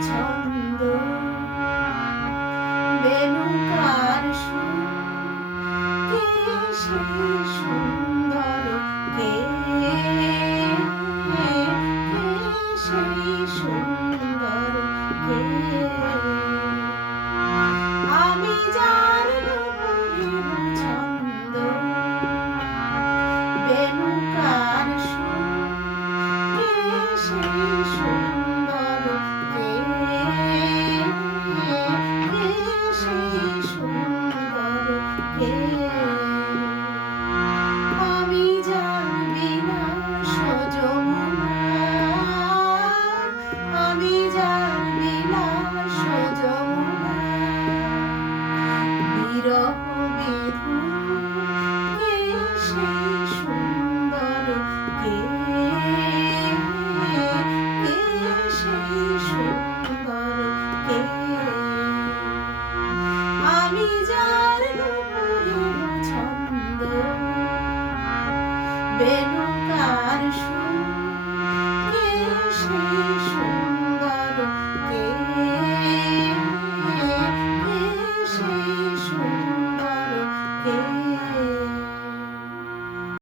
ছন্দ বেণুকার সুর কে সেই সুন্দর কে সেই সুন্দর কে আমি যার নুপুরের ছন্দ বেণুকার সুর কে সেই সুন্দর কে সেই সুন্দর কে আমি যার বিলাস যমুনা আমি যার বিলাস যমুনা বিরহ বিধুর কে সেই সুন্দর কে সেই সুন্দর কে আমি যার নুপুরের ছন্দ বেণুকার